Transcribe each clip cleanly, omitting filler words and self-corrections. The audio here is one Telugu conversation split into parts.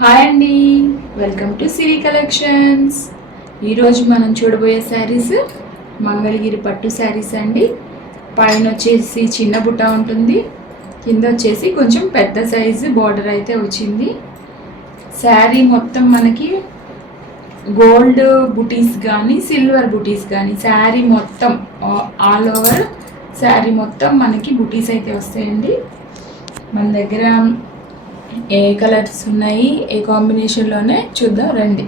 హాయ్ అండి, వెల్కమ్ టు సిరి కలెక్షన్స్. ఈరోజు మనం చూడబోయే శారీస్ మంగళగిరి పట్టు శారీస్ అండి. పైన వచ్చేసి చిన్న బుట్ట ఉంటుంది, కింద వచ్చేసి కొంచెం పెద్ద సైజు బార్డర్ అయితే వచ్చింది. శారీ మొత్తం మనకి గోల్డ్ బుటీస్ కానీ సిల్వర్ బుటీస్ కానీ శారీ మొత్తం ఆల్ ఓవర్ శారీ మొత్తం మనకి బుటీస్ అయితే వస్తాయండి. మన దగ్గర ఏ కలర్స్ ఉన్నాయి, ఏ కాంబినేషన్లోనే చూద్దాం రండి.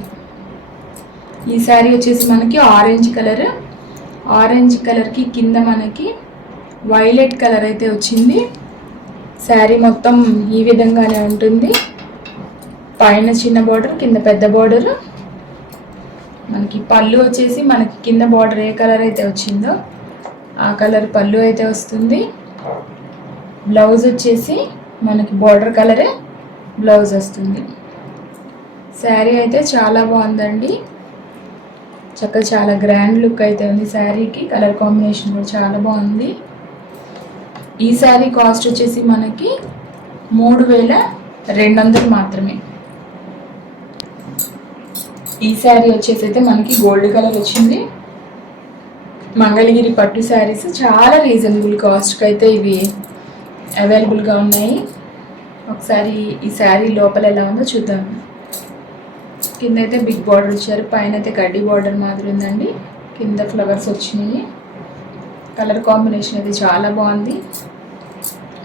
ఈ శారీ వచ్చేసి మనకి ఆరెంజ్ కలర్కి కింద మనకి వైలెట్ కలర్ అయితే వచ్చింది. శారీ మొత్తం ఈ విధంగానే ఉంటుంది. పైన చిన్న బార్డర్, కింద పెద్ద బార్డర్. మనకి పళ్ళు వచ్చేసి మనకి కింద బార్డర్ ఏ కలర్ అయితే వచ్చిందో ఆ కలర్ పళ్ళు అయితే వస్తుంది. బ్లౌజ్ వచ్చేసి మనకి బార్డర్ కలరే బ్లౌజ్ వస్తుంది. శారీ అయితే చాలా బాగుందండి, చక్కగా చాలా గ్రాండ్ లుక్ అయితే ఉంది శారీకి. కలర్ కాంబినేషన్ కూడా చాలా బాగుంది. ఈ శారీ కాస్ట్ వచ్చేసి మనకి 3200 మాత్రమే. ఈ శారీ వచ్చేసి అయితే మనకి గోల్డ్ కలర్ వచ్చింది. మంగళగిరి పట్టు శారీస్ చాలా రీజనబుల్ కాస్ట్కి అయితే ఇవి అవైలబుల్గా ఉన్నాయి. ఒకసారి ఈ శారీ లోపల ఎలా ఉందో చూద్దాం. కింద అయితే బిగ్ బార్డర్ ఇచ్చారు, పైన అయితే కడ్డీ బార్డర్ మాదిరి ఉందండి. కింద ఫ్లవర్స్ వచ్చినాయి. కలర్ కాంబినేషన్ అయితే చాలా బాగుంది.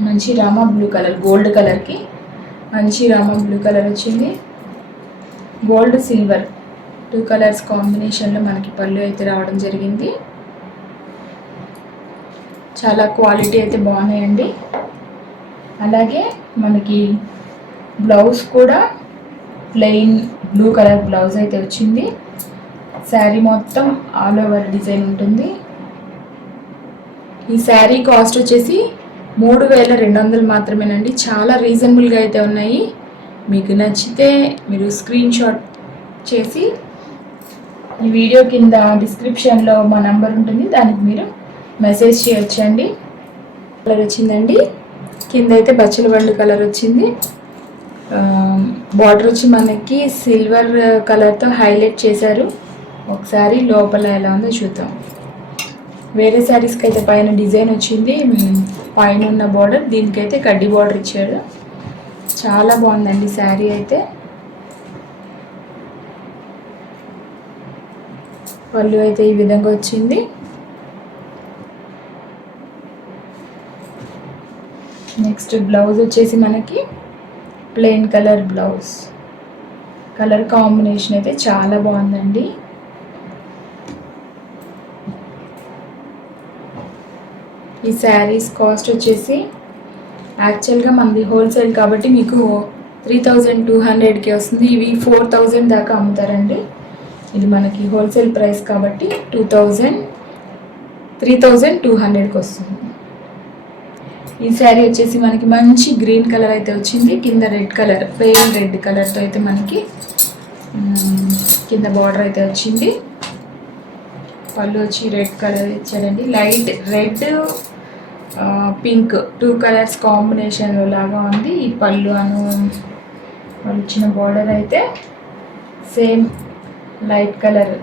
మంచి రామా బ్లూ కలర్, గోల్డ్ కలర్కి మంచి రామా బ్లూ కలర్ వచ్చింది. గోల్డ్ సిల్వర్ 2 కలర్స్ కాంబినేషన్లో మనకి పళ్ళు అయితే రావడం జరిగింది. చాలా క్వాలిటీ అయితే బాగున్నాయండి. అలాగే మనకి బ్లౌజ్ కూడా ప్లెయిన్ బ్లూ కలర్ బ్లౌజ్ అయితే వచ్చింది. శారీ మొత్తం ఆల్ ఓవర్ డిజైన్ ఉంటుంది. ఈ శారీ కాస్ట్ వచ్చేసి 3200 మాత్రమేనండి. చాలా రీజనబుల్గా అయితే ఉన్నాయి. మీకు నచ్చితే మీరు స్క్రీన్ షాట్ చేసి ఈ వీడియో కింద డిస్క్రిప్షన్లో మా నంబర్ ఉంటుంది, దానికి మీరు మెసేజ్ చేయొచ్చండి. కలర్ వచ్చిందండి. కింద అయితే బచ్చల బండు కలర్ వచ్చింది. బార్డర్ వచ్చి మనకి సిల్వర్ కలర్తో హైలైట్ చేశారు. ఒకసారి లోపల ఎలా ఉందో చూద్దాం. వేరే శారీస్కి అయితే పైన డిజైన్ వచ్చింది, పైన ఉన్న బార్డర్, దీనికైతే కడ్డీ బార్డర్ ఇచ్చారు. చాలా బాగుందండి శారీ అయితే. పళ్ళు అయితే ఈ విధంగా వచ్చింది. నెక్స్ట్ బ్లౌజ్ వచ్చేసి మనకి plain colour blouse. Colour combination అయితే చాలా బాగుందండి. ఈ శారీస్ కాస్ట్ వచ్చేసి యాక్చువల్గా మనది హోల్సేల్ కాబట్టి మీకు 3200కి వస్తుంది. ఇవి 4000 దాకా అమ్ముతారండి. ఇది మనకి హోల్సేల్ ప్రైస్ కాబట్టి 3200కి వస్తుంది. ఈ శారీ వచ్చేసి మనకి మంచి గ్రీన్ కలర్ అయితే వచ్చింది. కింద రెడ్ కలర్, పేల్ రెడ్ కలర్తో అయితే మనకి కింద బార్డర్ అయితే వచ్చింది. పళ్ళు వచ్చి రెడ్ కలర్ ఇచ్చారండి. Light red, pink 2 colours combination లాగా ఉంది. ఈ పళ్ళు వాళ్ళు ఇచ్చిన బార్డర్ అయితే సేమ్ లైట్ కలర్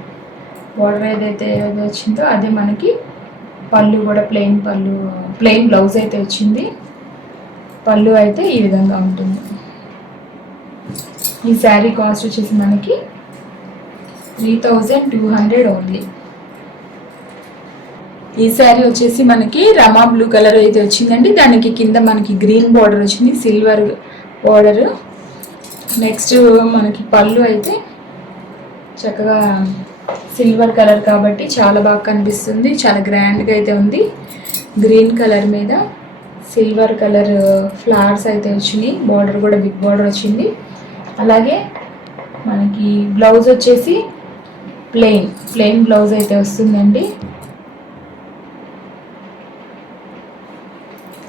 బార్డర్ ఏదైతే వచ్చిందో అదే మనకి పళ్ళు కూడా ప్లెయిన్ బ్లౌజ్ అయితే వచ్చింది. పళ్ళు అయితే ఈ విధంగా ఉంటుంది. ఈ శారీ కాస్ట్ వచ్చేసి మనకి 3200 ఓన్లీ. ఈ శారీ వచ్చేసి మనకి రమా బ్లూ కలర్ అయితే వచ్చిందండి. దానికి కింద మనకి గ్రీన్ బార్డర్ వచ్చింది, సిల్వర్ బార్డర్. నెక్స్ట్ మనకి పళ్ళు అయితే చక్కగా సిల్వర్ కలర్ కాబట్టి చాలా బాగా కనిపిస్తుంది. చాలా గ్రాండ్గా అయితే ఉంది. గ్రీన్ కలర్ మీద సిల్వర్ కలర్ ఫ్లవర్స్ అయితే వచ్చినాయి. బార్డర్ కూడా బిగ్ బార్డర్ వచ్చింది. అలాగే మనకి బ్లౌజ్ వచ్చేసి ప్లెయిన్ బ్లౌజ్ అయితే వస్తుందండి.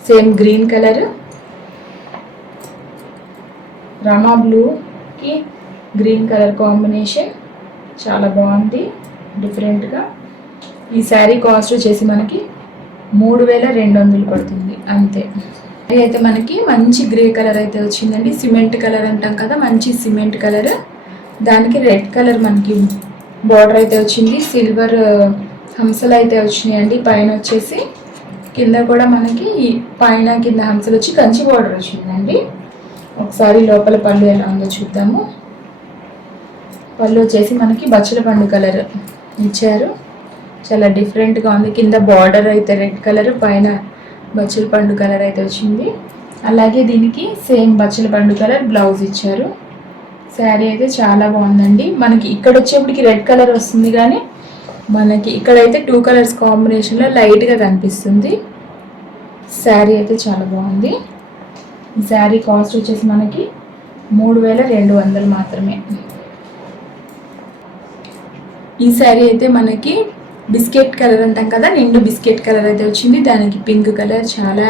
సేమ్ గ్రీన్ కలర్, రామా బ్లూకి గ్రీన్ కలర్ కాంబినేషన్ చాలా బాగుంది, డిఫరెంట్గా. ఈ శారీ కాస్ట్ వచ్చేసి మనకి 3200 పడుతుంది అంతే. ఇది అయితే మనకి మంచి గ్రే కలర్ అయితే వచ్చిందండి. సిమెంట్ కలర్ అంటాం కదా, మంచి సిమెంట్ కలర్. దానికి రెడ్ కలర్ మనకి బార్డర్ అయితే వచ్చింది. సిల్వర్ హంసలు అయితే వచ్చినాయండి. పైన వచ్చేసి కింద కూడా మనకి పైన కింద హంసలు వచ్చి కంచి బార్డర్ వచ్చిందండి. ఒకసారి లోపల పళ్ళు ఎలా ఉందో చూద్దాము. పళ్ళు వచ్చేసి మనకి బచ్చల పండు కలర్ ఇచ్చారు. చాలా డిఫరెంట్గా ఉంది. కింద బార్డర్ అయితే రెడ్ కలర్, పైన బచ్చల పండు కలర్ అయితే వచ్చింది. అలాగే దీనికి సేమ్ బచ్చల పండు కలర్ బ్లౌజ్ ఇచ్చారు. శారీ అయితే చాలా బాగుందండి. మనకి ఇక్కడ వచ్చేప్పటికి రెడ్ కలర్ వస్తుంది, కానీ మనకి ఇక్కడైతే 2 కలర్స్ కాంబినేషన్లో లైట్గా కనిపిస్తుంది. శారీ అయితే చాలా బాగుంది. ఈ శారీ కాస్ట్ వచ్చేసి మనకి 3200 మాత్రమే. ఈ శారీ అయితే మనకి బిస్కెట్ కలర్ అంటాం కదా, నిండు బిస్కెట్ కలర్ అయితే వచ్చింది. దానికి పింక్ కలర్ చాలా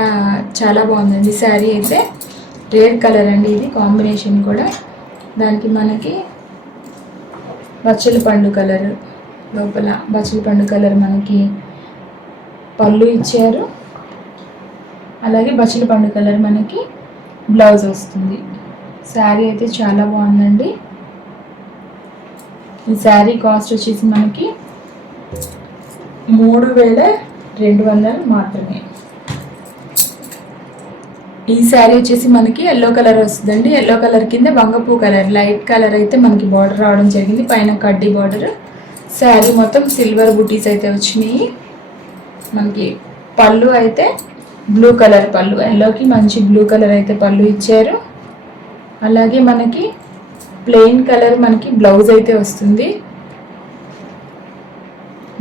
చాలా బాగుందండి. శారీ అయితే రేర్ కలర్ అండి ఇది కాంబినేషన్ కూడా. దానికి మనకి బచ్చల పండు కలర్, లోపల బచ్చల పండు కలర్ మనకి పళ్ళు ఇచ్చారు. అలాగే బచ్చల పండు కలర్ మనకి బ్లౌజ్ వస్తుంది. శారీ అయితే చాలా బాగుందండి. ఈ శారీ కాస్ట్ వచ్చేసి మనకి 3200 మాత్రమే. ఈ శారీ వచ్చేసి మనకి ఎల్లో కలర్ వస్తుందండి. ఎల్లో కలర్ కింద బంగపూ కలర్, లైట్ కలర్ అయితే మనకి బార్డర్ రావడం జరిగింది. పైన కడ్డీ బార్డర్. శారీ మొత్తం సిల్వర్ బూటీస్ అయితే వచ్చినాయి. మనకి పళ్ళు అయితే బ్లూ కలర్ పళ్ళు, ఎల్లోకి మంచి బ్లూ కలర్ అయితే పళ్ళు ఇచ్చారు. అలాగే మనకి ప్లెయిన్ కలర్ మనకి బ్లౌజ్ అయితే వస్తుంది.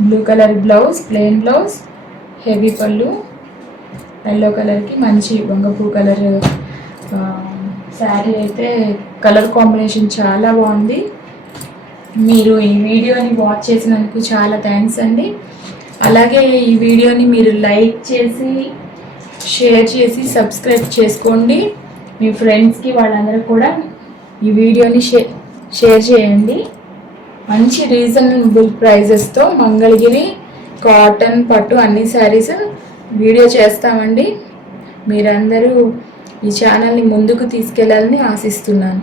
Blue colour blouse, plain blouse, heavy పళ్ళు. ఎల్లో కలర్కి మంచి బంగపూ కలర్ శారీ అయితే కలర్ కాంబినేషన్ చాలా బాగుంది. మీరు ఈ వీడియోని వాచ్ చేసినందుకు చాలా థ్యాంక్స్ అండి. అలాగే ఈ వీడియోని మీరు లైక్ చేసి, షేర్ చేసి, సబ్స్క్రైబ్ చేసుకోండి. మీ ఫ్రెండ్స్కి వాళ్ళందరూ కూడా ఈ వీడియోని షేర్ చేయండి. మంచి రీజనబుల్ ప్రైజెస్తో మంగళగిరి కాటన్, పట్టు అన్ని శారీస్ వీడియో చేస్తామండి. మీరందరూ ఈ ఛానల్ని ముందుకు తీసుకెళ్లాలని ఆశిస్తున్నాను.